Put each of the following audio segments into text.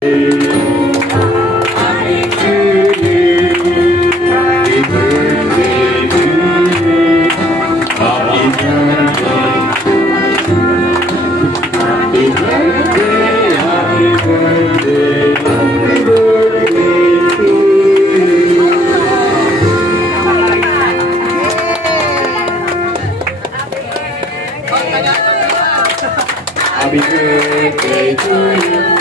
Happy birthday to you.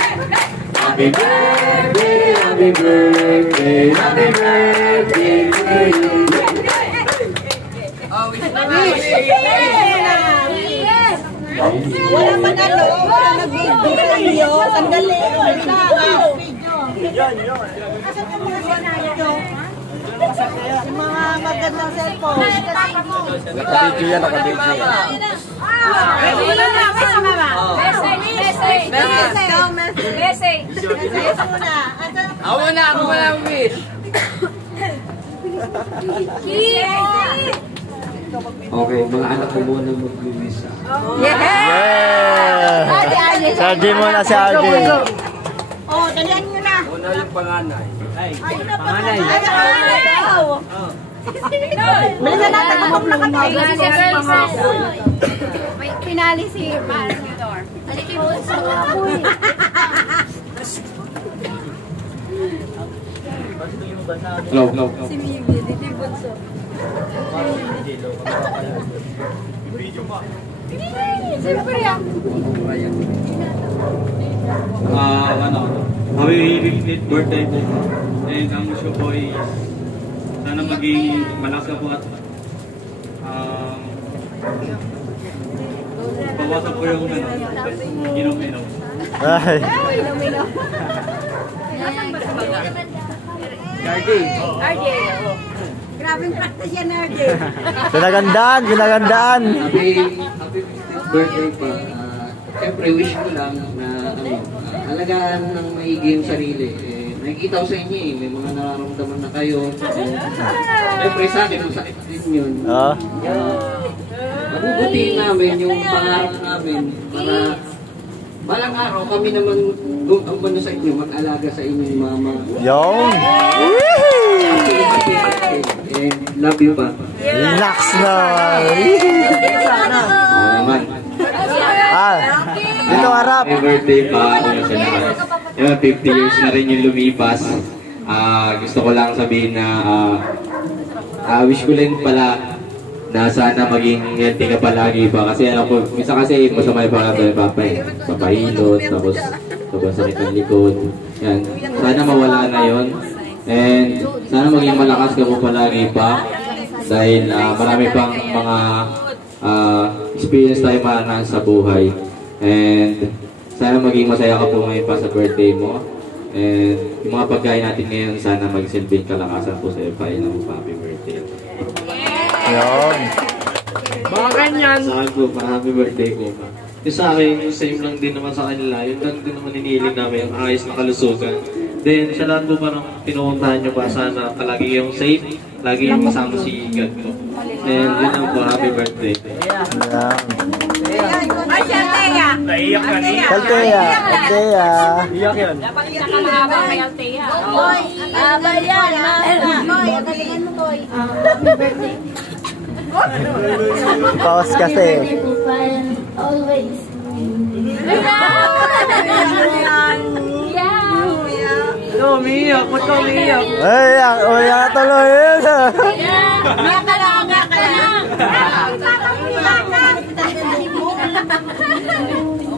Happy birthday, happy birthday, happy birthday to you. Oh, wish mo na. Wala man ano, wala nag-video. Sandali. Asan yung mga sinayado? Yung mga magandang cellphone. Nakabidyo yan, nakabidyo yan. Ako muna, wish. Okay, mga anak ko muna mag-wish. Yeah! Si RJ muna, si RJ. Oh, dalihan nyo na. Una yung panganay. Panganay. Bilisan natin, kumap na kami. May pinali si Parang Yudor. Alikin mo sa apoy. Hello. Si Miyugi, dito yung bunso. Siyempre yan. Happy 50th birthday po. And ang wish ko po ay sana maging malakas ka po at bawasan po yung inom-inom. Ay. RJ. Grabing practice yan, RJ. Pinagandaan. Happy 50th birthday pa. Siyempre, wish ko lang na alagaan ng maigi yung sarili. Nakikita ko sa inyo may mga nararamdaman na kayo. Siyempre sa akin, masakit din yun. Mabubutiin namin yung pangarap namin para balang araw kami naman ang sa inyo, mag-alaga sa inyong mama. Yung. And love you pa. Relax na. Naman. Dito harap. Happy birthday pa. Ano sa lahat. 50 years na rin yung lumipas. Gusto ko lang sabihin na wish ko lang pala na sana maging healthy ka palagi pa. Kasi alam ko, minsan kasi masama yung pangalan ng papa eh. Papahilot, tapos sobrang sakit ng likod. Yan. Sana mawala na yon. And sana maging malakas ka po palagi pa. Dahil marami pang mga experience tayo maranas sa buhay. And sana maging masaya ka po ngayon pa sa birthday mo. And yung mga pagkain natin ngayon, sana magsilbing kalakasan po sa iyo pa. Happy birthday. Yun. Mga ganyan. Sa akin po, happy birthday ko. Yung sa akin, yung same lang din naman sa kanila. Yun lang din naman hinihiling namin, yung ayos na kalusugan. Then, sa lahat po parang pinupuntahan nyo pa sana palagi yung safe, lagi yung kasama si God ko. And yun lang po, happy birthday. Ay, si Altea. Naiyak ka niya. Altea. Iyak yan. Dapat pinakamahaba kay Altea. Boy, aba yan. Boy, galingan mo, Boy. Happy birthday. Pause kasi. Always. No, umiiyak. Ba't ka umiiyak? Ay, tuloy yun. Umiyak ka lang.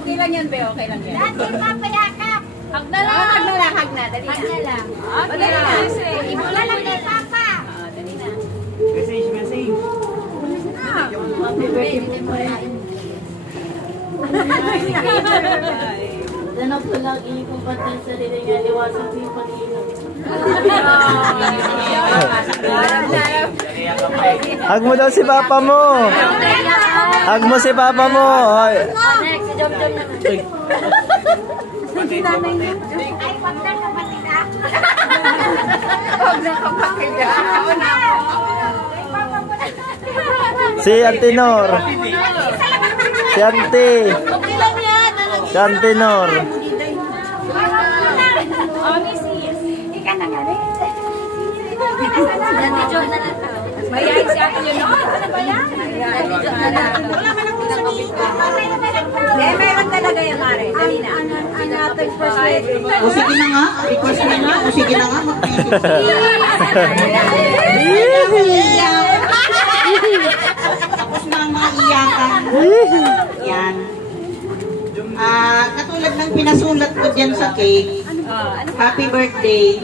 Okay lang yan, Be. Okay lang yan. Dati papayakap. Hag na lang. Hag na lang. Hag na. Dali na. Hag na lang. Dali na. Wala lang din, Papa. Dali na. Message. Happy birthday. Dano po lang ipupuntan sa sarili niya. Liwasan po yung pag-iinom. Hag mo daw si papa mo. Hag mo si papa mo. Next, si Jom Jom naman. Sige, nanay niya. Ay, wag na kapatid ah. Wag na kapatid ah. Ako na ako. Ay, papa mo na. Si Antinor. Si Auntie. Okay lang yan. Si Antinor. Ika na nga rin. Nati-joke na lang. Mayayin si Ate Leonor. Ano ba yan? Wala man ang puso ni Ika. Meron talaga yan, Mare. Dali na. Ang ating first lady. O sige na nga, request na nga. O sige na nga, tapos na ang mga iyakan. Yan. Katulad ng pinasulat ko dyan sa cake, happy birthday.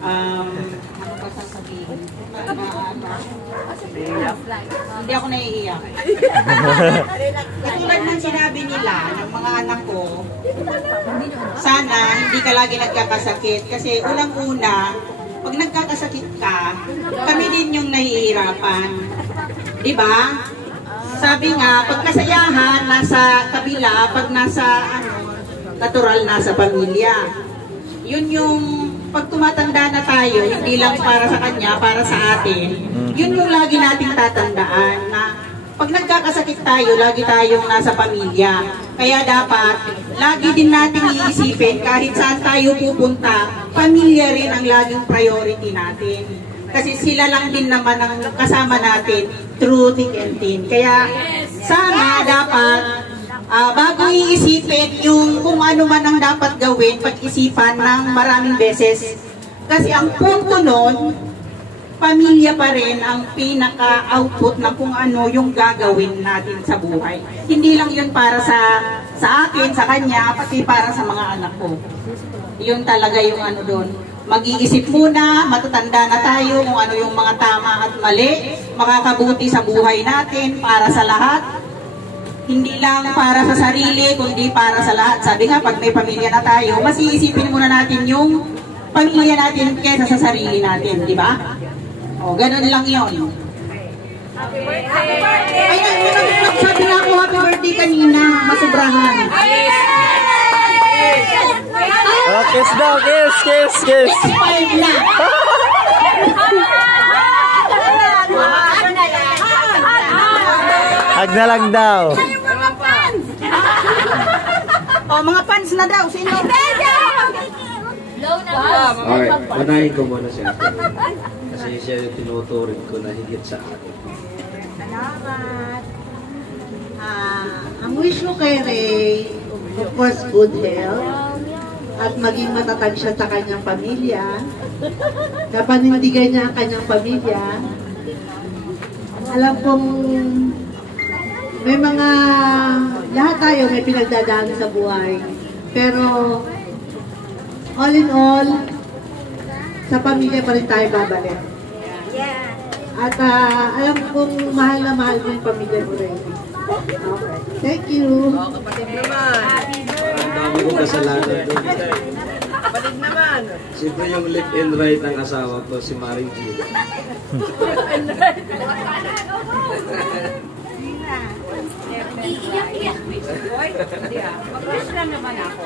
Ano pa sasabihin? Hindi ako naiiyak. Katulad ng sinabi nila ng mga anak ko, sana hindi ka lagi nagkakasakit. Kasi unang-una, pag nagkakasakit ka, kami din yung nahihirapan. Diba? Sabi nga, pag kasayahan, nasa kabila, pag nasa, natural, nasa pamilya. Yun yung, pag tumatanda na tayo, hindi lang para sa kanya, para sa atin, yun yung lagi nating tatandaan na pag nagkakasakit tayo, lagi tayong nasa pamilya. Kaya dapat, lagi din nating iisipin, kahit saan tayo pupunta, pamilya rin ang laging priority natin. Kasi sila lang din naman ang kasama natin through thick and thin. Kaya sana dapat bago iisipin yung kung ano man ang dapat gawin, pag-isipan ng maraming beses. Kasi ang punto nun, pamilya pa rin ang pinaka-output ng kung ano yung gagawin natin sa buhay. Hindi lang yun para sa akin, sa kanya, pati para sa mga anak ko. Yun talaga yung ano doon. Mag-iisip muna, matatanda na tayo kung ano yung mga tama at mali, makakabuti sa buhay natin para sa lahat. Hindi lang para sa sarili, kundi para sa lahat. Sabi nga, pag may pamilya na tayo, mas iisipin muna natin yung pamilya natin kaysa sa sarili natin, di ba? O, ganun lang yun. Happy birthday! Ay, sabi nga ako, happy birthday kanina, masubrahan. Oh, kiss daw, kiss. 5 na. Hag na lang daw. O, mga fans na daw. Sino? Low na. Alright, unahin ko muna siya. Kasi siya yung tinuturing ko na higit sa akin. Salamat. Ang wish ko kay Ray, of course, good health. At maging matatag siya sa kanyang pamilya. Napanindigan niya ang kanyang pamilya. Alam kong may mga, lahat tayo may pinagdadaanan sa buhay. Pero, all in all, sa pamilya pa rin tayo babalik. At alam kong mahal na mahal mo yung pamilya mo rin. Okay. Thank you. Ang dami kong kasalanan doon. Kapatid naman. Siyempre yung left and right ng asawa ko, si Maring G. Mag-wish lang naman ako.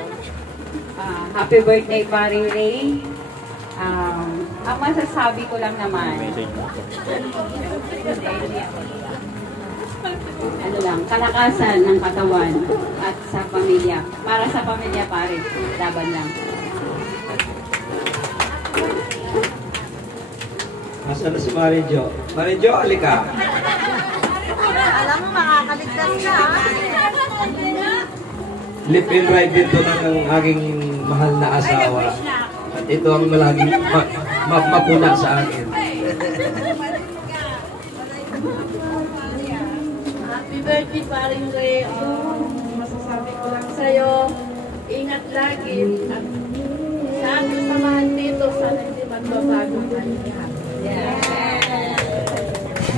Happy birthday, Paring Ray. Ang masasabi ko lang naman, ano lang, kalakasan ng katawan at sa pamilya. Para sa pamilya, pare, laban lang. Nasaan na si Maring Jo? Maring Jo, alika. Alam mo, makakaligtas ka. Left and right dito ng aking mahal na asawa. At ito ang malaging mapuna sa akin. Happy birthday, Paring Ray. Masasabi ko lang sa'yo, ingat lagi. At sa ating samahan dito, sana hindi magbabago tayo lahat.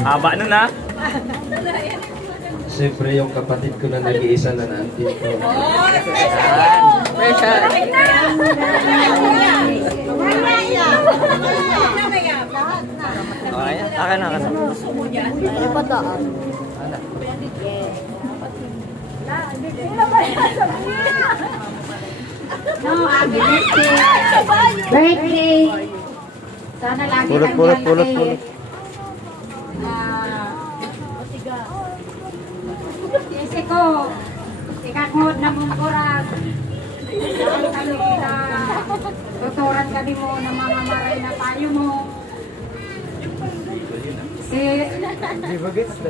Haba nun ha? Siyempre yung kapatid ko na nag-iisa na nandito. Okay, akin na. No, happy birthday. Birthday. Sana lagi Pulot. Kasi ko, ikakot na mong kurag. tuturan ka din mo ng mga maray na payo mo.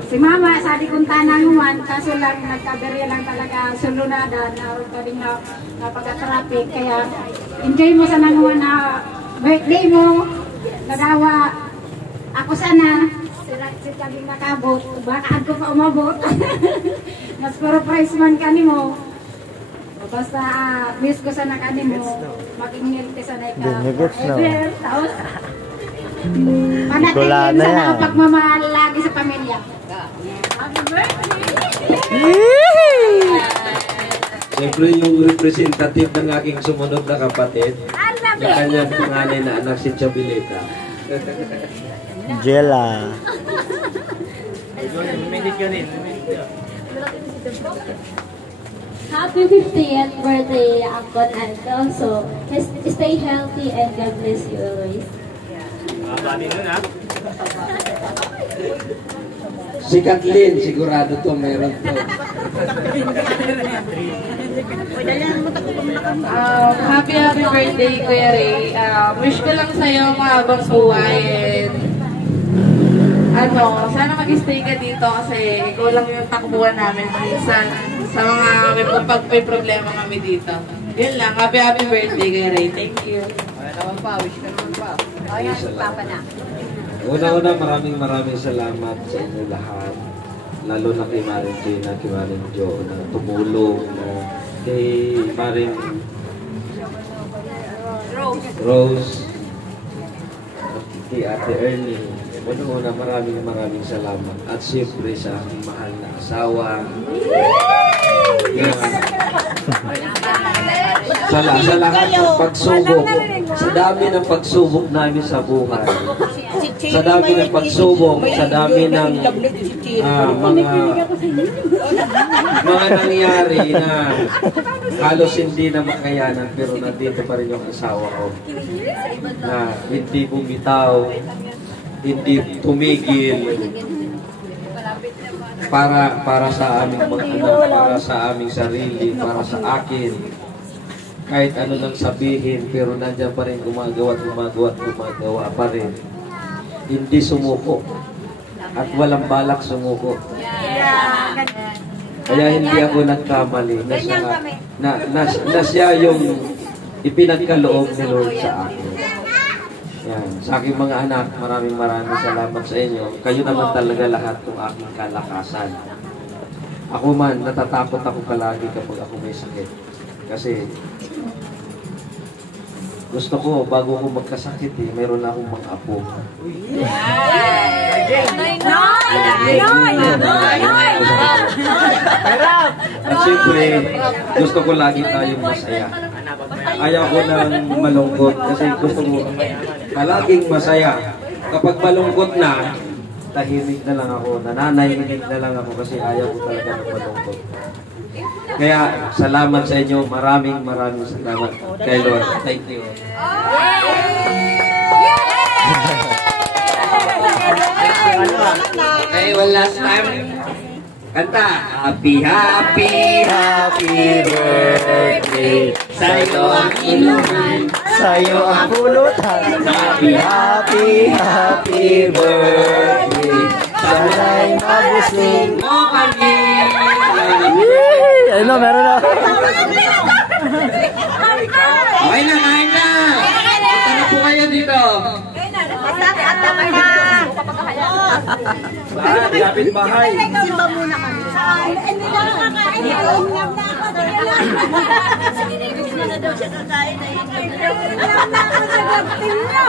Si mama, sabi kong tananguan, kaso lang nagkaberya lang talaga sulunada na kaling napagka-traffic. Kaya enjoy mo sa nanguan na birthday mo. Nagawa ako sana, si kabing nakabot, baka ako pa umabot. Mas surprise man ka ni mo. Basta miss ko sana ka ni mo, maging sana ka. Ever, tapos panatinin sa nakapagmamahal lagi sa pamilya. Happy birthday! Siyempre yung representative ng aking sumunod na kapatid, yung kanyang panganay na anak si Chabileta. Jella. Happy 50th birthday, Uncle Anto. So, stay healthy and God bless you always. Si Kathleen, sigurado to, mayroon to. Happy birthday, Kuya Ray. Wish ko lang sa'yo mahabang buhay and sana mag-stay ka dito kasi ikaw lang yung takbuhan namin minsan sa mga may problema kami dito. Yun lang, happy birthday, Kuya Ray. Thank you. Wish ka naman pa. Papa na. Una-una, maraming salamat sa inyo lahat. Lalo na kay Maring Gina, kay Maring Jo, na tumulong, kay Maring Rose, at kay Ate Ernie. Una-una, maraming salamat. At siyempre sa aking mahal na asawa. Sa lahat ng pagsubok, sa dami ng pagsubok namin sa buhay, sa dami ng pagsubok, sa dami ng mga nangyari na halos hindi na makayanan, pero nandito pa rin yung asawa ko na hindi bumitaw, hindi tumigil para sa aming mga anak, para sa aming sarili, para sa akin. Kahit ano nang sabihin, pero nandiyan pa rin gumagawa pa rin. Hindi sumuko. At walang balak sumuko. Kaya hindi ako nagkamali na siya yung ipinagkaloob ni Lord sa akin. Yan. Sa aking mga anak, maraming salamat sa inyo. Kayo naman talaga lahat ng aking kalakasan. Ako man, natatakot ako palagi kapag ako may sakit. Kasi gusto ko, bago ko magkasakit, meron akong mga apo. At siyempre, gusto ko lagi tayong masaya. Ayaw ko nang malungkot kasi gusto ko palaging masaya. Kapag malungkot na, tahimik na lang ako, nananahimik na lang ako kasi ayaw ko talaga ng malungkot. Kaya salamat sa inyo, maraming salamat kay Lord. Thank you. Okay, one last time. Kanta. Happy birthday. Sa'yo ang inuman, Sa'yo ang pulutan. Happy birthday. Sana'y mabusog mo kami. Ano, meron na. Okay na, kain na. Punta na po kayo dito. Lapit bahay. Simba muna kami. Hindi na nakakain. Inom na ako. Sige, na daw siya kakain. Inom na ako sa gapin niya.